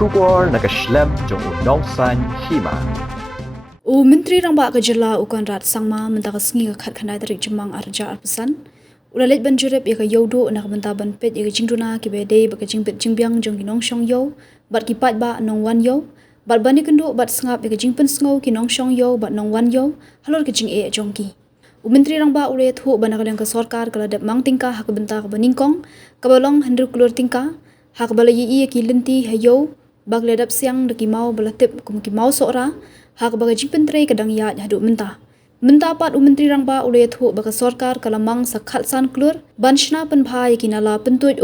Shubor nakaslem Jngoh nongsan Hima. Menteri Rangba Kejala Ukan Rat Sangma mentaka sengi khat khandai tarik Jemang arja arpesan. Ulalit banjurep ya Ïewduh nak benta ban pet ya jingduna ki bede ba jingpet jingbyang jong kinong shong yo bat ki pat ba nong wan yo bat bani kendu bat sengap ya jingpen sengau kinong shong yo bat nong wan yo halor ke jing jong ki. Menteri Rangba ule thu banakal ke sarkar kala dap mang tingka hak benta ka baningkong kabalong hendur Klur tingka hak bala yi ki lenti hayo bag ledap siang de ki mau bala tip kum ki mau sora hak baga jingpen tre kadang ya hadu menta pat Menteri Rangba ule thu baga sarkar kala mang sakhat san Klur banshna Pynbha yaki nala pentuj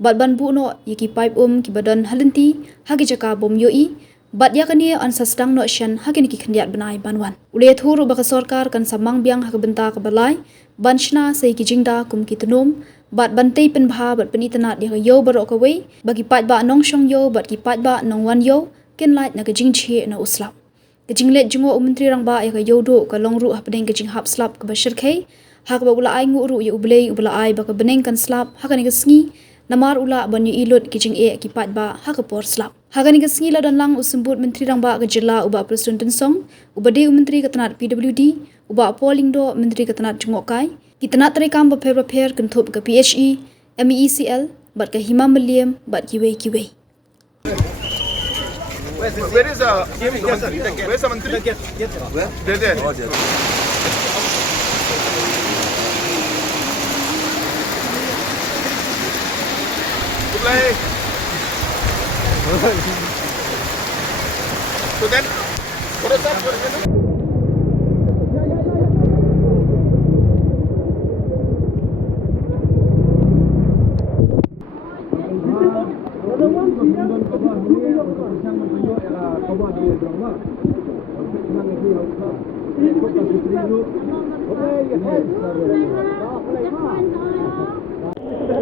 bat ban bu no yaki pipe ki badan halenti hagi jaka bom yoi bat yakani an sasdang no shan hagi ki khandiat banai banwan ule thu ru baga sarkar kan samang biang hak benta ka balai banshna sei ki jingda kum ki tunom bat bantei Pynbha bat penitanat ya yo barok away bagi pat ba nong shong yo bat ki pat ba nong wan yo ken light na ka jing chhe na uslap kajing let Jngoh Menteri Rangba ya Ïewduh ka longru Hapdeng kajing hap slap ka bashir khai hak ba ula ai nguru ya ublei ubla ai ba ka beneng kan slap hakani ka sngi namar ula ban yu ilut kajing ki pat ba hak por slap hakani ka sngi la dan lang usembut Menteri Rangba ka jilla uba president tensong ubade Menteri ka tanat PWD uba polling do Menteri ka tanat Jngoh kai ki tanat rekam ba pher kan thop ka PHE MECL bat ka Hima Milliam bat kiwe Where is where's the Mantri? Where? There. Oh, there. Play. So then, what is that?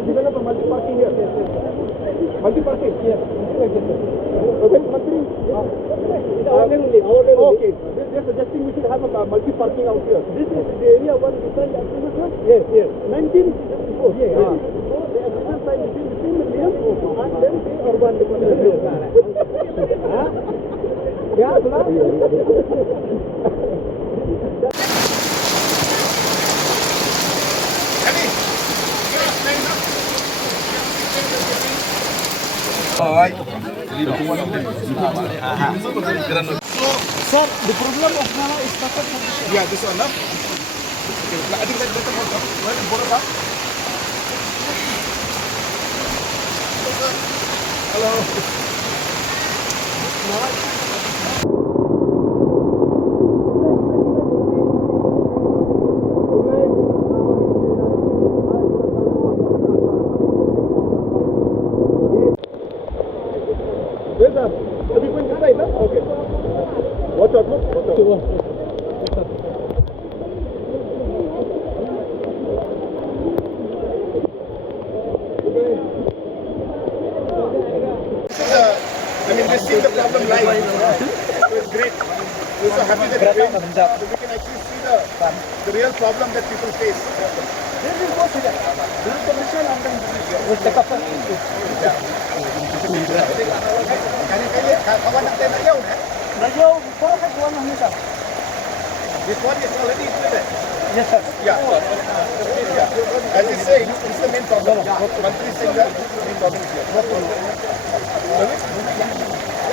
Develop a multi-parking here. Multi-parking, yes. Okay, Mantri. Okay. They're suggesting we should have a multi-parking out here. This is the area one different activity. Yes. 1964. Yeah. So the agreement signed between Milliam and then the urban development. Yeah, Sir, the problem of Nala is started from this. Yeah, this one, no? Okay. I think that's better for well, hello. Where's that? Are we going to side, huh? Okay. Watch out, look. Watch out. This is the problem live. It's great. We're so happy that it's so we can actually see the real problem that people face. This is what it is. This is the mission and then we'll take up. This one is already included. Yes, sir. Yeah. As you say, it's the main problem. Mantri saying that the main problem is here.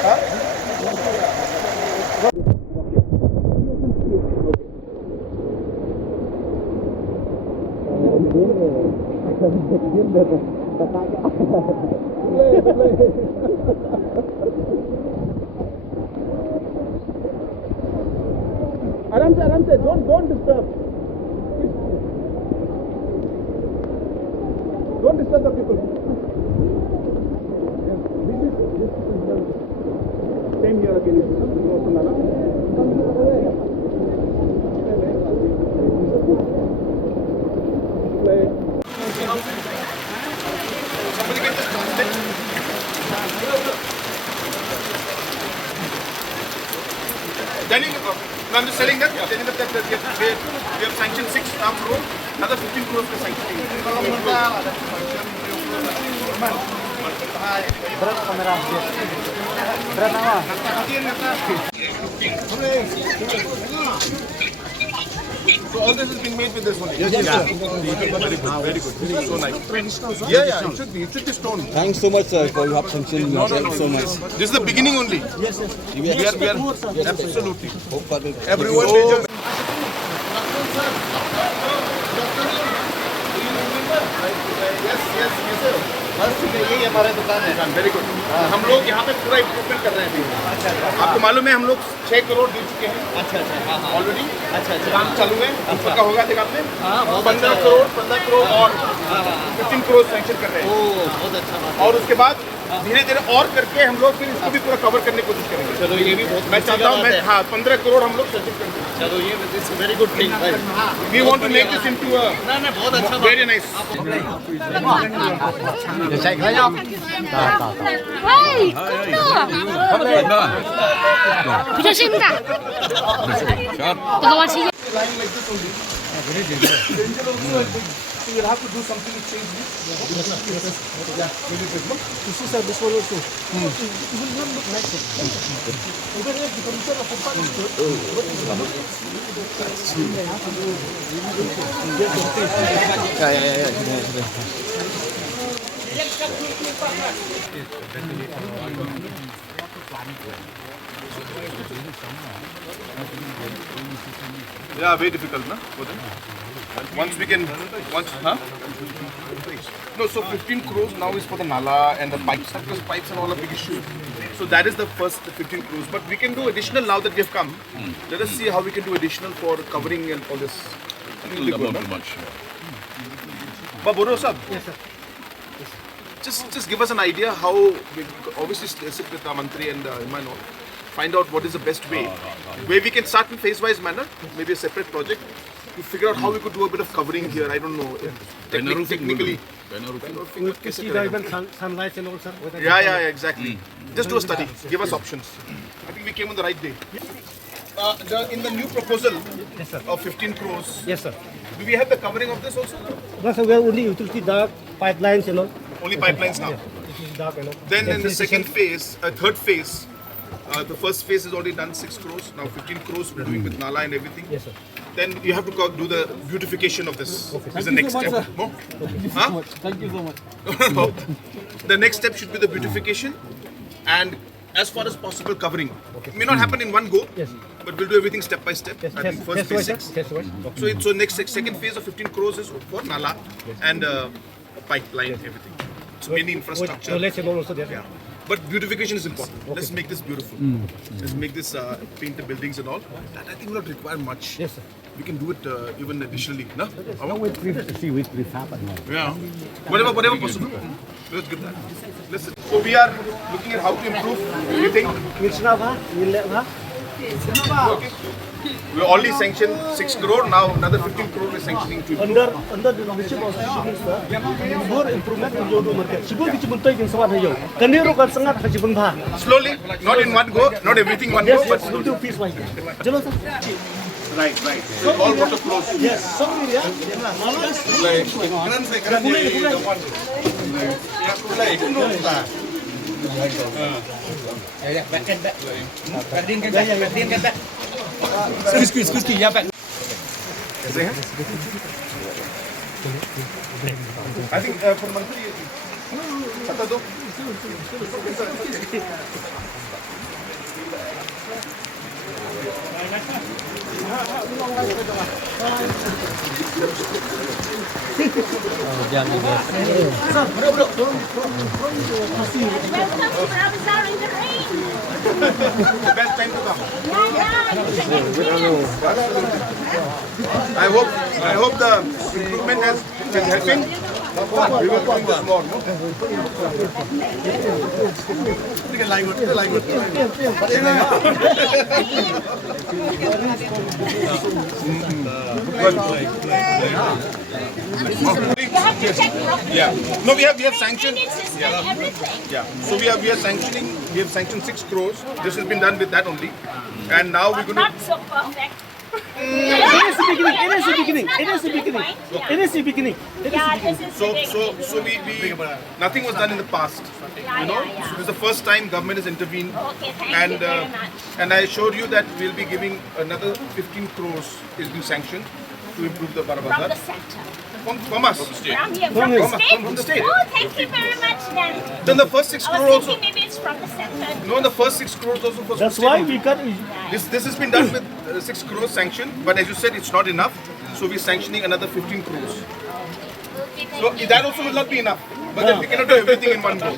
Huh? Aram se, don't disturb. Don't disturb the people. This is same here again. Somebody get this plastic. Then I'm just telling that we have sanctioned 6 armed road, another 15 crores for sanctioning. Berat kamera. So all this is being made with this one. Yes, Very good, very good. So nice. Yeah, it should be. It should be stone. Thanks so much, sir, for your attention. No, Thanks so much. This is the beginning only. Yes, yes. We are absolutely. Hope for the Everyone so, यही हमारा दुकान है very good हम लोग यहाँ पे पूरा improvement कर रहे हैं आपको मालूम है हम लोग 6 करोड़ दे चुके हैं ऑलरेडी काम चालू है आपका होगा देखा आपने 15 करोड़ और 15 करोड़ सैंक्शन कर रहे हैं बहुत अच्छा और उसके बाद धीरे धीरे और करके हम लोग फिर इसको भी पूरा कवर करने की कोशिश करेंगे चलो ये भी बहुत मैं चाहता हूँ मैं हाँ 15 करोड़ हम लोग सैंक्शन करेंगे चलो ये it's very good thing we want to make this into a ना बहुत अच्छा very nice Hey, Klur. Bitasib니다. Pagawasin. You will have to do something to change this. You see, sir, this one also. It will not look like it. Even if the condition of footpath is good, Yeah, very difficult, na? For them. Once we can, huh? No, so 15 crores now is for the nala and the pipes, because pipes are all a big issue. So that is the first 15 crores. But we can do additional now that we have come. Let us see how we can do additional for covering and all this. But Boro sir, yes, sir. just give us an idea how we obviously sit with our Mantri and Hima and all. Find out what is the best way. Where we can start in phase-wise manner, maybe a separate project, to figure out how we could do a bit of covering here. I don't know. Technically. We can see the even sunlight and all, sir. Yeah, exactly. Just do a study. Give us options. I think we came on the right day. In the new proposal Yes, sir. of 15 crores, Yes, sir. do we have the covering of this also? Plus, we have only utility dark pipelines, you know. Only pipelines now. This is dark, you know. Then in the second phase, third phase, the first phase is already done 6 crores. Now 15 crores we're doing with Nala and everything. Yes, sir. Then you have to do the beautification of this. Is the next step. No? Huh? Thank you so much. No. The next step should be the beautification and as far as possible covering. It may not happen in one go, Yes. but we'll do everything step by step. Yes, I think first phase 6. Test-wise. So next second phase of 15 crores is for Nala and pipeline everything. So mainly infrastructure. Toilets and all also there. Yeah. But beautification is important. Let's make this beautiful. Let's make this paint the buildings and all. That I think will not require much. Yes, sir. We can do it even additionally. No? See which will happen now. Yeah. Whatever possible. Let's give that. Listen. So we are looking at how to improve everything. Okay. We already sanctioned 6 crore. Now another 15 crore we're sanctioning to improve. Under the leadership of the more improvement in Ïewduh market. Siguro kita buntay yung sawan hayo. Kaniro kan sangat sa Pynbha. Slowly, not in one go, not everything one go, Yes, but yes, we'll do piece wise. Jalo sir. right. So all water flows. Yes, some area. I think for monthly, Sata do. The best time to come. I hope the improvement is helping. We will doing this more. No? Yeah. No, we have sanctioned. Yeah. So we are sanctioning. We have sanctioned 6 crores. This has been done with that only. And now we're going to. Not so perfect. It is the beginning. It is the beginning. It is the beginning. It is the beginning. Yeah, this is the beginning. So we nothing was done in the past. You know, so this is the first time government has intervened. Okay, thank you very much. And I assured you that we'll be giving another 15 crores is being sanctioned to improve the From the Barabazar. center. From us. From here, from the state? From the state. Oh, thank you very much then. Then the first 6 I crore was also. thinking maybe it's from the center. No, the first 6 crores also for That's state. why we got. This has been done with 6 crores sanctioned, but as you said, it's not enough. So we're sanctioning another 15 crores. Okay, So thank you. that also will not be enough. But then we cannot do everything in one go.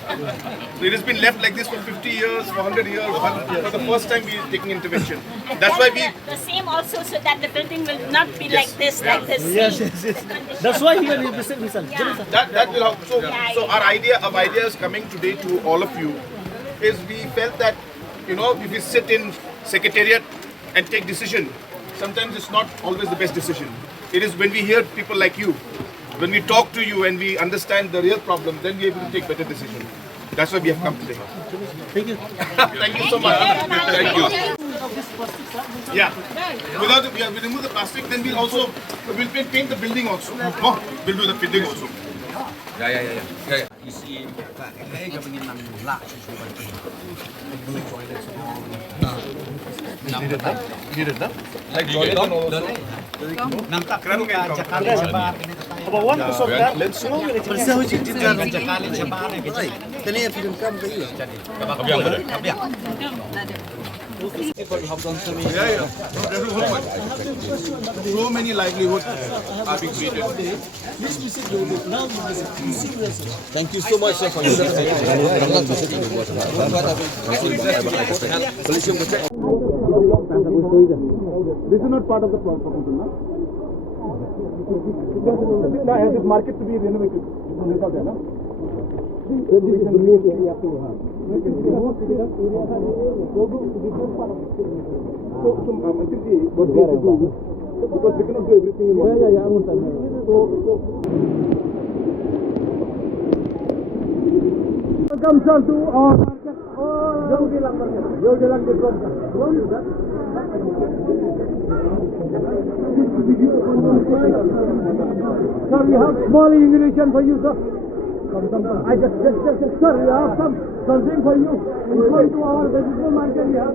So it has been left like this for 50 years, for 100 years. But for the first time, we are taking intervention. And That's then why we. the same also so that the building will not be like this, like this. Yes, See? yes, yes. The condition. That's why he will listen. Yeah. That will help. So, Yeah, so our idea is coming today to all of you is we felt that, you know, if we sit in secretariat and take decision, sometimes it's not always the best decision. It is when we hear people like you, when we talk to you and we understand the real problem, then we're able to take better decisions. That's why we have come today. Thank you. Thank you so much. Thank you. Thank you. Yeah. Without we remove the plastic, then we'll paint the building also. Oh, we'll do the painting also. Ici, cái cho mình nằm lại Like toilet and all also. nampak kan Jakarta sebar About one of that. Let's see. Jakarta sebar gitu. Tadi film kamu kayu. Yeah. So many livelihoods are being created. Thank you so much for your This is not part of the proposal, no? Now, this market to be renovated. This is not there, no? So this is the most area to have. So, I think what we have to do, because we cannot do everything in one. Welcome sir to our market. Sir, we have small invitation for you, sir. I just sir, we have something for you. We go to our vegetable market. We have.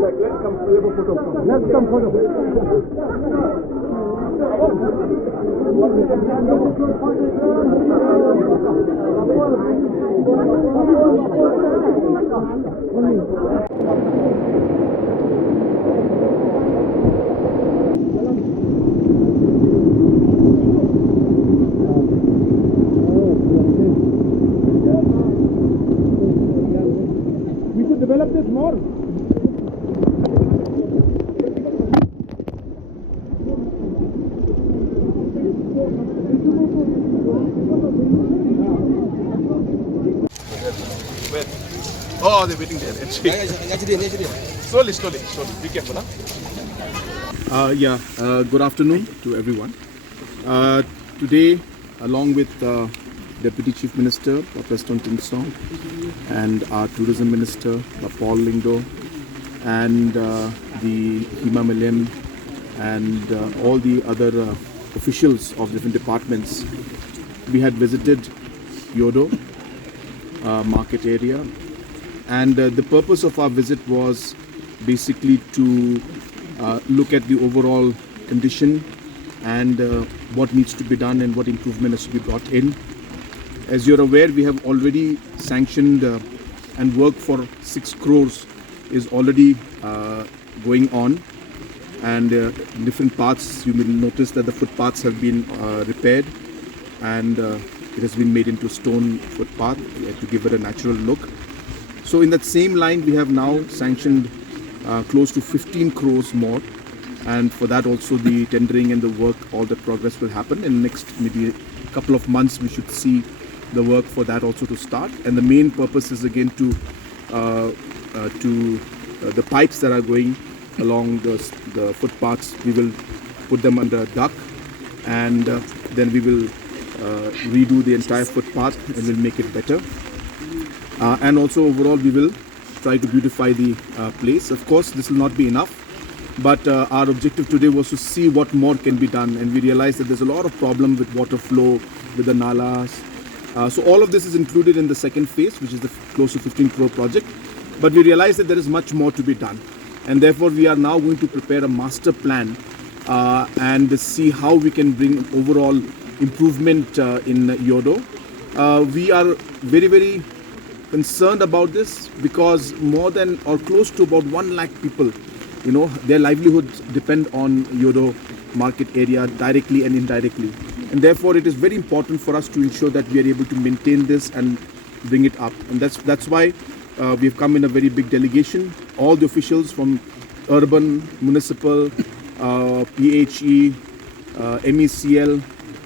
Let's come photo. Let's come photo. We should develop this more. Oh, they're waiting there. Slowly. Be careful, huh? Good afternoon to everyone. Today, along with Deputy Chief Minister, President Tinsong, and our Tourism Minister, Paul Ïewduh, and the Hima and all the other officials of different departments, we had visited Ïewduh market area. And the purpose of our visit was basically to look at the overall condition and what needs to be done and what improvement has to be brought in. As you're aware, we have already sanctioned and work for 6 crores is already going on. And different parts, you will notice that the footpaths have been repaired and it has been made into stone footpath to give it a natural look. So in that same line, we have now sanctioned close to 15 crores more, and for that also the tendering and the work, all the progress will happen. In the next maybe couple of months, we should see the work for that also to start. And the main purpose is again to the pipes that are going along the footpaths. We will put them under a duct, and then we will redo the entire footpath and will make it better. And also overall we will try to beautify the place. Of course, this will not be enough, but our objective today was to see what more can be done, and we realized that there's a lot of problem with water flow, with the nalas. So all of this is included in the second phase, which is the close to 15 crore project. But we realized that there is much more to be done, and therefore we are now going to prepare a master plan and see how we can bring overall improvement in Ïewduh. We are very, very concerned about this because more than or close to about 1 lakh people, their livelihoods depend on Ïewduh market area directly and indirectly. And therefore it is very important for us to ensure that we are able to maintain this and bring it up. And that's why we've come in a very big delegation. All the officials from urban, municipal, PHE, MECL,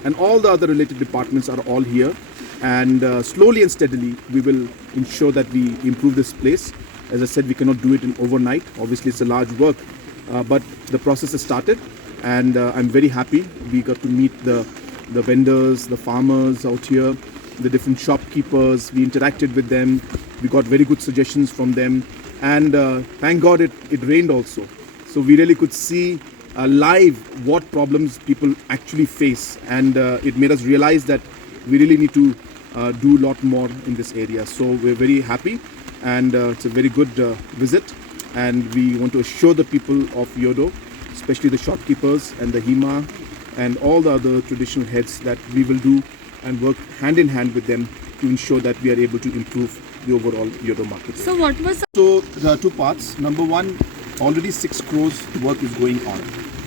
and all the other related departments are all here. And slowly and steadily, we will ensure that we improve this place. As I said, we cannot do it in overnight. Obviously, it's a large work, but the process has started, and I'm very happy. We got to meet the vendors, the farmers out here, the different shopkeepers. We interacted with them. We got very good suggestions from them, and thank God it rained also. So we really could see live what problems people actually face, and it made us realize that we really need to do a lot more in this area. So we're very happy, and it's a very good visit, and we want to assure the people of Ïewduh, especially the shopkeepers and the Hima and all the other traditional heads, that we will do and work hand in hand with them to ensure that we are able to improve the overall Ïewduh market. So what was... So there are two parts. Number one, already 6 crores work is going on.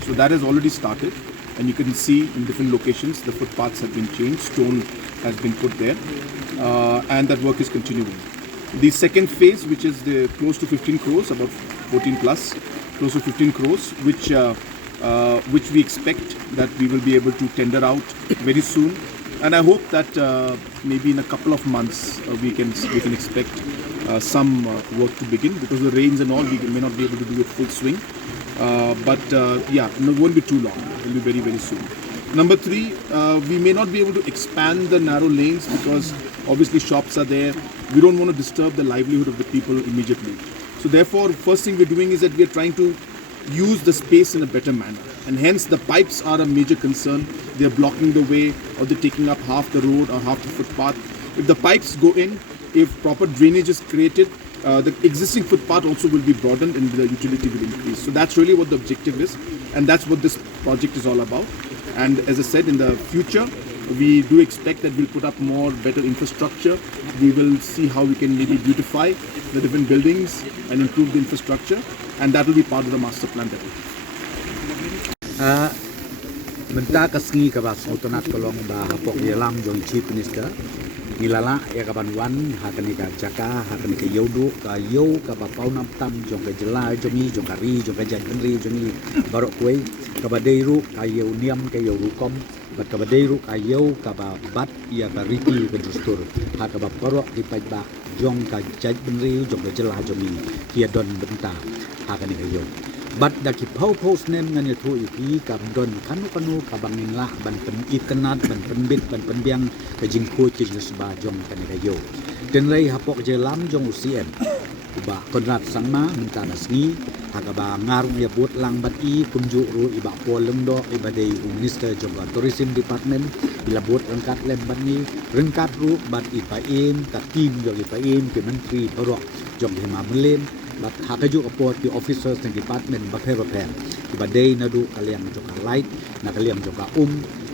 So that has already started, and you can see in different locations the footpaths have been changed, stone has been put there, and that work is continuing. The second phase, which is the close to 15 crores, about 14 plus, close to 15 crores, which we expect that we will be able to tender out very soon. And I hope that maybe in a couple of months we can expect some work to begin, because the rains and all, we may not be able to do it full swing. But it won't be too long. It will be very, very soon. Number 3, we may not be able to expand the narrow lanes because obviously shops are there. We don't want to disturb the livelihood of the people immediately. So therefore, first thing we're doing is that we are trying to use the space in a better manner. And hence the pipes are a major concern. They're blocking the way, or they're taking up half the road or half the footpath. If the pipes go in, if proper drainage is created, the existing footpath also will be broadened and the utility will increase. So that's really what the objective is, and that's what this project is all about. And as I said, in the future, we do expect that we'll put up more better infrastructure. We will see how we can maybe beautify the different buildings and improve the infrastructure, and that will be part of the master plan that we have. Menta kasngi ka ba sautanat kolong ba hapok yelam jong chief minister nilala ya kaban wan hakani ka jaka hakani ka Ïewduh ka yo ka ba paunam tam jong ka jela jongi jong kari jong ka janri jongi barok kwe ka ba deiru ka yo niam ka yo rukom bat ka ba deiru ka yo ka ba bat ya ka riti ka justur ha ka ba parok di Pynbha jong ka janri jong ka jela jongi kia don benta hakani ka yo bat daki post nem ngan tu ipi ka don kanu kabangin la ban pen ikanat ban penbit ban penbiang ka jingko ke sba jong kan ka yo den lei hapok je lam jong UCM ba konrat sangma minta nasni hakaba ngarung ya bot lang bat I kumju ru iba polem do ibadei minister jong tourism department ila bot rengkat lem ban ni rengkat ru bat ipain ka tim jong ipain ke menteri perok jong Hima melem bat hakaju aport the officers ng department bakhe-bakhe ibadei nadu kaliang jong Leit na kaliang jong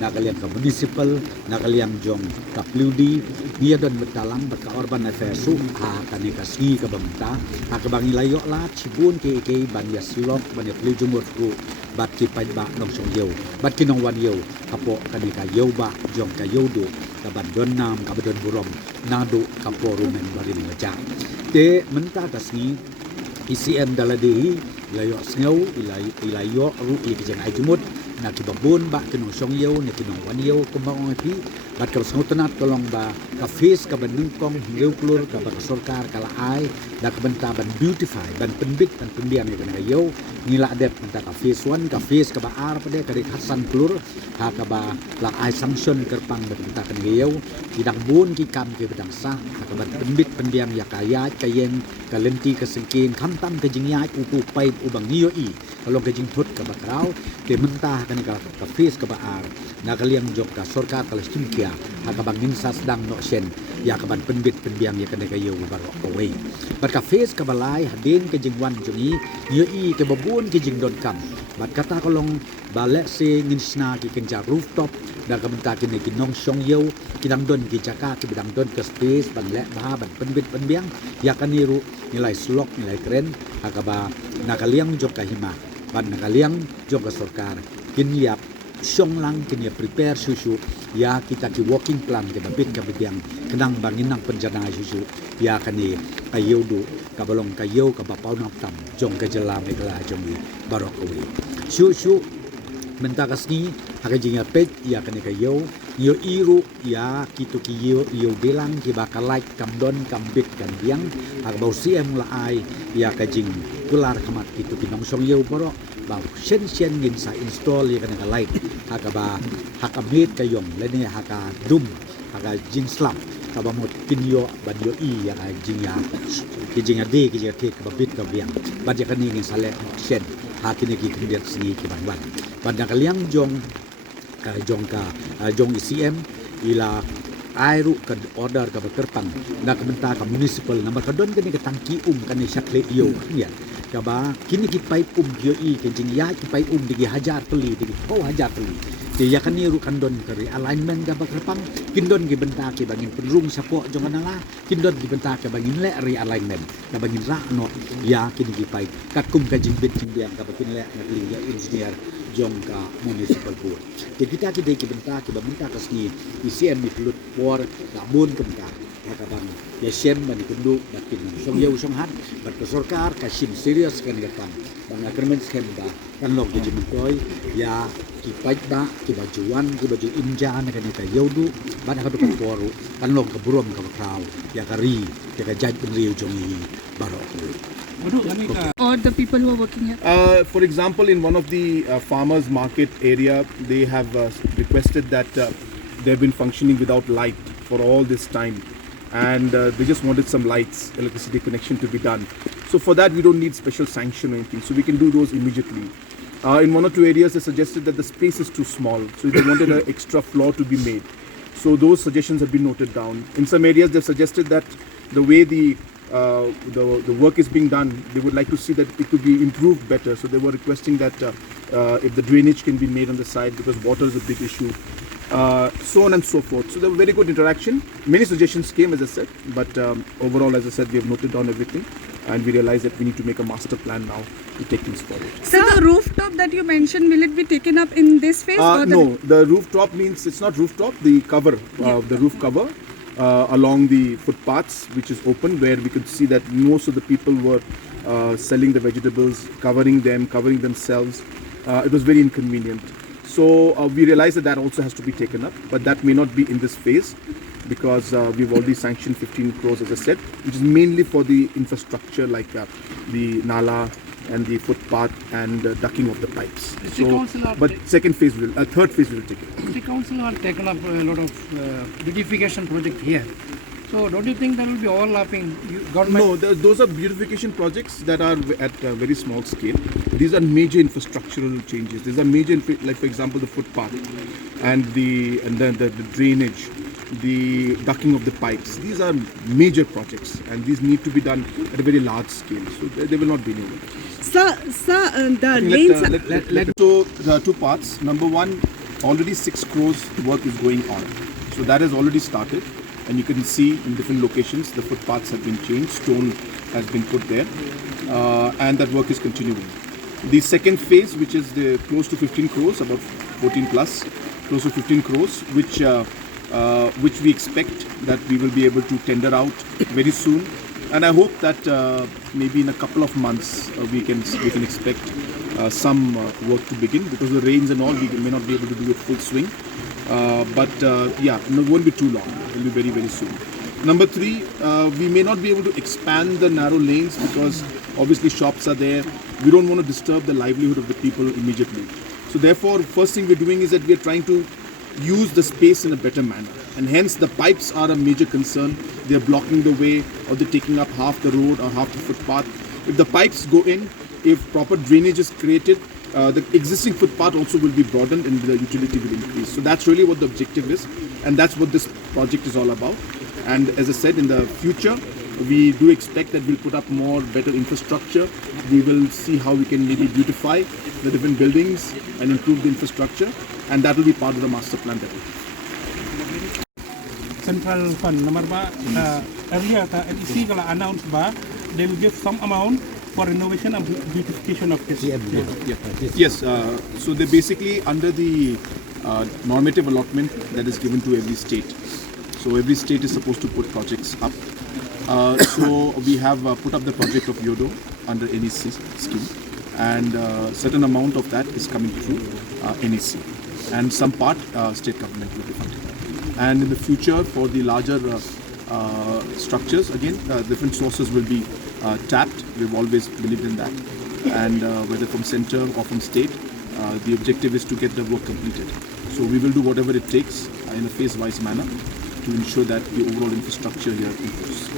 na kaliang ka municipal na kaliang jong WD dia don betalang bat ka urban affairs su ha kani kasgi ka bangta ha ka bangi layo la chibun ke ban ya silok ban ya plujumur ku bat ki Pynbha nong song yo bat ki nong wan yo kapo kani ka yo ba jong ka Ïewduh ka ban don nam ka don burom nadu ka poru men barin ja te menta kasgi ICM daladi layo sneu ilayo ru ikijang ajumut na kibabon ba kinong song yo na kinong wan yo kumbang pi bat ka sengutanat kolong ba ka face ka benengkong hinggeu Klur ka ba sorkar kala ai da ka benta ban beautify ban penbit ban pendiam ya kana yo nila adep benta ka face 1 ka face ka ba ar pade ka dik Hasan Klur ha ka ba la ai sanction kerpang da benta kana yo tidang bun ki kam ke bedang sah ha ka ban penbit pendiam ya kaya kayeng ka lenti ka sengkin kamtam ka jingyai upu pai ubang niyo i kalau ka jingthut ka ba krau te mentah kana ka face ka ba ar na kaliang jok ka sorkar kala simkia ha ka bangin sa sedang no sen ya ka ban penbit pendiam ya kana kayo baro away bat ka face ka balai hadin ke jingwan jungi yo i ke babun ke jingdon kam bat kata kolong balek se nginsna ki kenja rooftop da ka benta ki ki nong song yo ki dang don ki jaka ki bidang don ke space ban lek ba ban penbit penbiang ya kan niru nilai slok nilai keren ha ka ba na kaliang jok ka Hima ban na kaliang jok ka sorkar kin liap Syong lang kini prepare susu ya kita ki walking plan ke babit ka bidyang kenang banginang penjana susu ya kani Ïewduh ka balong kayo ka bapau naptam jong ka jela megla jong barokawi susu menta kasni haka jinga pet ya kani kayo yo iru ya kitu ki yo belang ki bakalait kamdon kambit kan biang haka bau siem la ai ya ka jing kular kamat kitu ki nongsong yo baro bau sen ngin sa install ya kana Leit haka ba haka mit kayong lene haka dum haka jing slam ka ba mot kinyo ban yo i ya ka jingya ki jinga de ki jinga ke ka bit ka biang ban ya kani ngin sale sen hakini ki kindiat sini ki ban ban kaliang jong jong ICM ila airu ka order ka berterpang na ka benta ka municipal na makadon kani ka tangki kani syakle yo ya kaba kini ki pipe yo i ke jing ya ki pipe digi hajar tuli digi hajar tuli di ya kan niru kandon kari alignment ka berterpang kindon ki benta ki bangin penrung sapo jong anala kindon ki benta ka bangin le realignment ka bangin ra no ya kini ki pipe kakum ka jing bit jing biang ka bakin le ngakli ya engineer jong ka municipal board di kita ki de ki benta ki benta ka sni ICM ni pelut por labun benta ya ka bang ya sem ban kundu batin song yeu song han bat ka sorkar ka sim serious kan gatam bang agreement schem ba kan log di jemtoy ya ki ba ki bajuan ki baju injan kan ka Ïewduh ban ka duk poru kan log ka burom ka krau ya ka ri ya ka jaj penriu jong i baro or the people who are working here? For example, in one of the farmers market area, they have requested that they've been functioning without light for all this time, and they just wanted some lights, electricity connection to be done. So for that, we don't need special sanction or anything, so we can do those immediately. In one or two areas, they suggested that the space is too small, so they wanted an extra floor to be made. So those suggestions have been noted down. In some areas, they've suggested that the way the work is being done, they would like to see that it could be improved better. So they were requesting that if the drainage can be made on the side because water is a big issue, so on and so forth. So there were very good interaction. Many suggestions came, as I said, but overall, as I said, we have noted down everything, and we realized that we need to make a master plan now to take things forward. So the rooftop that you mentioned, will it be taken up in this phase? Or No, the rooftop means it's not rooftop. The cover, the roof cover. Along the footpaths, which is open, where we could see that most of the people were selling the vegetables, covering themselves. It was very inconvenient. So we realized that also has to be taken up, but that may not be in this phase because we've already sanctioned 15 crores, as I said, which is mainly for the infrastructure like the nala and the footpath and ducking of the pipes. So, but third phase we will take it. The council have taken up a lot of beautification project here. So don't you think there will be overlapping? No, those are beautification projects that are at a very small scale. These are major infrastructural changes. These are major, like for example, the footpath and then the drainage, the ducting of the pipes. These are major projects, and these need to be done at a very large scale. So there will not be any overlap. Sir, the lanes. So there are two parts. Number one, already 6 crores work is going on. So that has already started, and you can see in different locations the footpaths have been changed, stone has been put there, and that work is continuing. The second phase, which is close to 15 crores, about 14 plus, close to 15 crores, which we expect that we will be able to tender out very soon. And I hope that maybe in a couple of months we can expect some work to begin, because the rains and all, we may not be able to do it full swing. Yeah, no, it won't be too long. It will be very, very soon. Number 3, we may not be able to expand the narrow lanes because obviously shops are there. We don't want to disturb the livelihood of the people immediately. So therefore, first thing we're doing is that we're trying to use the space in a better manner. And hence the pipes are a major concern. They're blocking the way, or they're taking up half the road or half the footpath. If the pipes go in, if proper drainage is created, the existing footpath also will be broadened and the utility will increase. So that's really what the objective is, and that's what this project is all about. And as I said, in the future, we do expect that we'll put up more better infrastructure. We will see how we can maybe beautify the different buildings and improve the infrastructure, and that will be part of the master plan that we have. Central Fund number ba earlier the NEC kala announced ba they will give some amount for renovation and beautification of this. Yes, so they're basically under the normative allotment that is given to every state. So every state is supposed to put projects up. So we have put up the project of Ïewduh under NEC scheme, and certain amount of that is coming through NEC, and some part state government will be funding. And in the future, for the larger structures, again, different sources will be tapped. We've always believed in that, and whether from center or from state, the objective is to get the work completed. So we will do whatever it takes in a phase-wise manner to ensure that the overall infrastructure here improves.